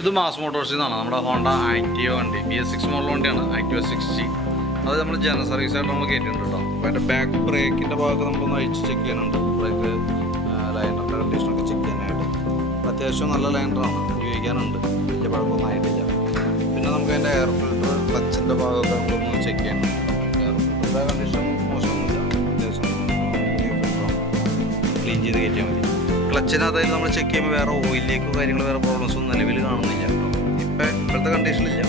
ഇത് മാസ് മോട്ടോഴ്സിൽ നിന്നാണ് നമ്മുടെ ഹോണ്ട ആക്റ്റീവ വണ്ടി ബി എസ് സിക്സ് മോഡൽ വണ്ടിയാണ് ആക്റ്റീവ ജി അത് നമ്മൾ ജനറൽ സർവീസ് ആയിട്ട് നമ്മൾ കയറ്റിയിട്ടുണ്ട് കേട്ടോ അപ്പോൾ അതിന്റെ ബാക്ക് ബ്രേക്കിന്റെ ഭാഗത്ത് നമ്മളൊന്ന് അഴിച്ച് ചെക്ക് ചെയ്യാനുണ്ട്. ബ്രേക്ക് ലൈനറിന്റെ കണ്ടീഷനൊക്കെ ചെക്ക് ചെയ്യാനായിട്ട്. അത്യാവശ്യം നല്ല ലൈനറാണ് ഉപയോഗിക്കാനുണ്ട്. വലിയ കുഴപ്പമൊന്നും ആയിട്ടില്ല പിന്നെ നമുക്ക് അതിന്റെ എയർ ഫിൽറ്റർ ക്ലച്ചിന്റെ ഭാഗമൊക്കെ നമുക്കൊന്ന് ചെക്ക് ചെയ്യാനുണ്ട്. എയർ ഫിൽറ്ററിന്റെ കണ്ടീഷൻ മോശമൊന്നുമില്ല. അത്യാവശ്യം ക്ലീൻ ചെയ്ത് കയറ്റിയാൽ മതി. ക്ലച്ചിനകത്തായാലും നമ്മൾ ചെക്ക് ചെയ്യുമ്പോൾ വേറെ ഓയിലേക്കോ കാര്യങ്ങൾ വേറെ പ്രോബ്ലംസ് ഒന്നും നിലവിൽ കാണുന്നില്ല കേട്ടോ. ഇപ്പം ഇപ്പോഴത്തെ കണ്ടീഷനില്ല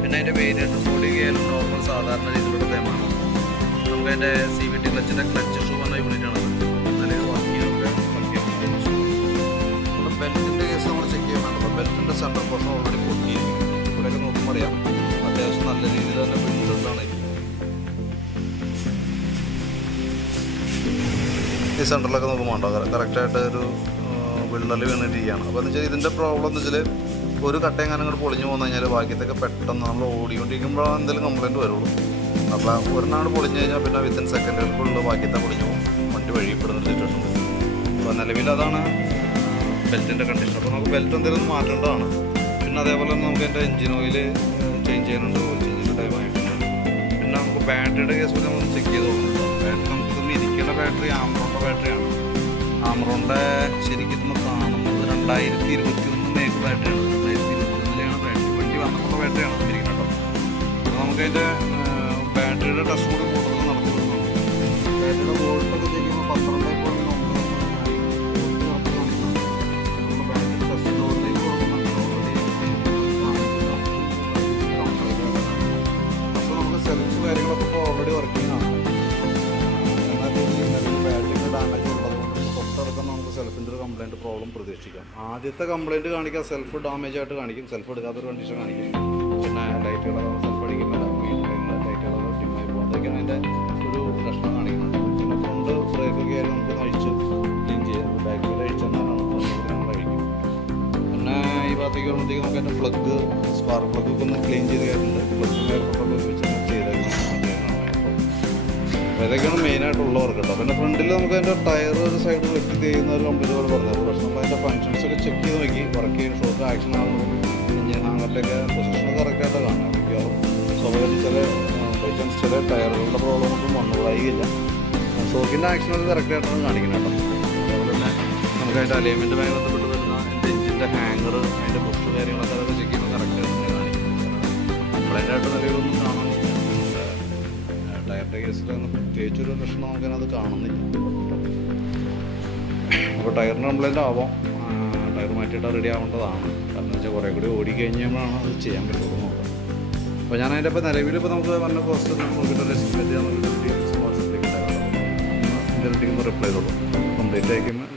പിന്നെ അതിന്റെ വേരിയന്റ് ആയാലും നോർമൽ സാധാരണ രീതിയിലുള്ള തേമാണ്. നമുക്ക് അതിന്റെ സി വി ടി ക്ലച്ചിന്റെ ക്ലച്ച് ഈ സെന്ററിലൊക്കെ നോക്കുമ്പോൾ ഉണ്ടോ കറക്റ്റായിട്ട് ഒരു വിള്ളൽ വീണിട്ടിരിക്കുകയാണ്. അപ്പോൾ എന്ന് വെച്ചാൽ ഇതിന്റെ പ്രോബ്ലം എന്ന് വെച്ചാൽ ഒരു കട്ടയെങ്ങാനും അങ്ങോട്ട് പൊളിഞ്ഞു പോകുന്ന കഴിഞ്ഞാൽ ബാക്കിയത്തൊക്കെ പെട്ടെന്ന് നമ്മൾ ഓടിക്കൊണ്ടിരിക്കുമ്പോൾ എന്തെങ്കിലും കംപ്ലയിന്റ് വരുള്ളൂ. അപ്പോൾ ഒരെണ്ണാട് പൊളിഞ്ഞു കഴിഞ്ഞാൽ പിന്നെ വിത്തിൻ സെക്കൻഡുകൾക്കുള്ള ബാക്കിയത്തെ പൊളിഞ്ഞു പോകും. വണ്ടി വഴിപ്പെടുന്ന സിറ്റുവേഷൻ ഉണ്ട്. അപ്പോൾ നിലവിൽ അതാണ് ബെൽറ്റിന്റെ കണ്ടീഷൻ അപ്പോൾ നമുക്ക് ബെൽറ്റ് എന്തെങ്കിലും മാറ്റേണ്ടതാണ്. പിന്നെ അതേപോലെ തന്നെ നമുക്ക് എന്റെ എഞ്ചിൻ ഓയിൽ ചേഞ്ച് ചെയ്യാനുണ്ട് ഓയിൽ ചേഞ്ചിന്റെ ടൈം ആയിട്ടുണ്ട്. പിന്നെ നമുക്ക് ബാറ്ററിയുടെ കേസ് നമ്മൾ ചെക്ക് ചെയ്ത് നോക്കുന്നുണ്ട് ബാറ്ററി ബാറ്ററി ആമറോണിന്റെ ബാറ്ററിയാണ്. ആമറോണിന്റെ ശരിക്കും നമ്മൾ കാണുന്നത് രണ്ടായിരത്തി ഇരുപത്തി ഒന്ന് മേക്ക് ബാറ്ററിയാണ്. രണ്ടായിരത്തി ഇരുപത്തി ഒന്നിലാണ് ബാറ്ററി. വണ്ടി വന്നിട്ടുള്ള ബാറ്ററിയാണ് വന്നിരിക്കുന്നത് കേട്ടോ. അപ്പോൾ നമുക്കതിന്റെ ബാറ്ററിയുടെ ടെസ്റ്റ് കൂടി കൂടുതൽ നടത്തി കൊടുക്കുന്നുണ്ട് ബാറ്ററിയുടെ വോൾട്ടൊക്കെ ചെയ്യുമ്പോൾ പന്ത്രണ്ട് പോയിന്റ് കംപ്ലൈന്റ് പ്രോബ്ലം പ്രതീക്ഷിക്കാം. ആദ്യത്തെ കംപ്ലൈന്റ് കാണിക്കുക സെൽഫ് ഡാമേജ് ആയിട്ട് കാണിക്കും. സെൽഫ് എടുക്കാത്തൊരു കണ്ടീഷൻ കാണിക്കും. പിന്നെ ലൈറ്റുകളൊക്കെ സെൽഫ് അടിക്കുമ്പോൾ ലൈറ്റുകളൊക്കെ ഡിമായി പോകും അതൊക്കെയാണ് അതിന്റെ ഒരു പ്രശ്നം കാണിക്കുന്നത്. പിന്നെ ഫ്രണ്ട് ബ്രേക്കൊക്കെ ആയാലും നമുക്ക് കഴിച്ച് ക്ലീൻ ചെയ്യാം. ബാക്കിൽ അഴിച്ചെന്നാണ് നമ്മൾ അഴിക്കും. പിന്നെ ഈ ഭാഗത്തേക്ക് വരുമ്പോഴത്തേക്ക് നമുക്ക് അതിന്റെ പ്ലഗ് സ്പാർക്ക് പ്ലഗ് ഒക്കെ ഒന്ന് ക്ലീൻ ഇതൊക്കെയാണ് മെയിനായിട്ടുള്ളവർ കേട്ടോ. പിന്നെ ഫ്രണ്ടിൽ നമുക്ക് അതിന്റെ ടയർ ഒരു സൈഡ് വെട്ടി ചെയ്യുന്ന ഒരു കമ്പനി പോലെ പറഞ്ഞത് പക്ഷേ നമ്മൾ അതിന്റെ ഫങ്ഷൻസ് ഒക്കെ ചെക്ക് ചെയ്ത് നോക്കി. വർക്ക് ചെയ്യുന്ന ഷോക്ക് ആക്ഷൻ ആകുന്നു ഇഞ്ചിൻ അങ്ങോട്ടൊക്കെ പൊസിഷൻ കറക്റ്റായിട്ട് കാണാം. മിക്കവാറും സ്വാഭാവികം ചില ബൈ ചാൻസ് ചില ടയറുകളുടെ പ്രോബ്ലം ഒന്നും സോക്കിന്റെ ഷോക്കിന്റെ ആക്ഷനൊക്കെ കറക്റ്റായിട്ടാണ് കാണിക്കുന്നത് കേട്ടോ. അതുപോലെ തന്നെ നമുക്ക് അതിന്റെ അലൈൻമെന്റുമായി ബന്ധപ്പെട്ട് വരുന്ന എന്റെ എഞ്ചിന്റെ ഹാങ്ങർ അതിന്റെ ബുസ്റ്റ് കാര്യങ്ങളൊക്കെ കേസിലൊന്നും പ്രത്യേകിച്ചൊരു ലക്ഷണം അത് കാണുന്നില്ല. അപ്പോൾ ടയറിന് കംപ്ലൈന്റ് ആവാം. ടയർ മാറ്റിയിട്ട് റെഡി ആവേണ്ടതാണ്. കാരണം വെച്ചാൽ കുറേ കൂടി ഓടിക്കഴിഞ്ഞപ്പോഴാണ് അത് ചെയ്യാൻ പറ്റുള്ളൂ നോക്കാം അപ്പോൾ ഞാൻ അതിന്റെ ഇപ്പോൾ നിലവിൽ ഇപ്പോൾ നമുക്ക് പറഞ്ഞ കോസ്റ്റ് നോക്കിയിട്ട് എസ്റ്റിമേറ്റ് ചെയ്യാൻ നോക്കിയിട്ട് വാട്സപ്പിലേക്ക് ഇട്ടാൽ റിപ്ലൈ ചെയ്തോളൂ. കംപ്ലീറ്റ് വിളിക്കാം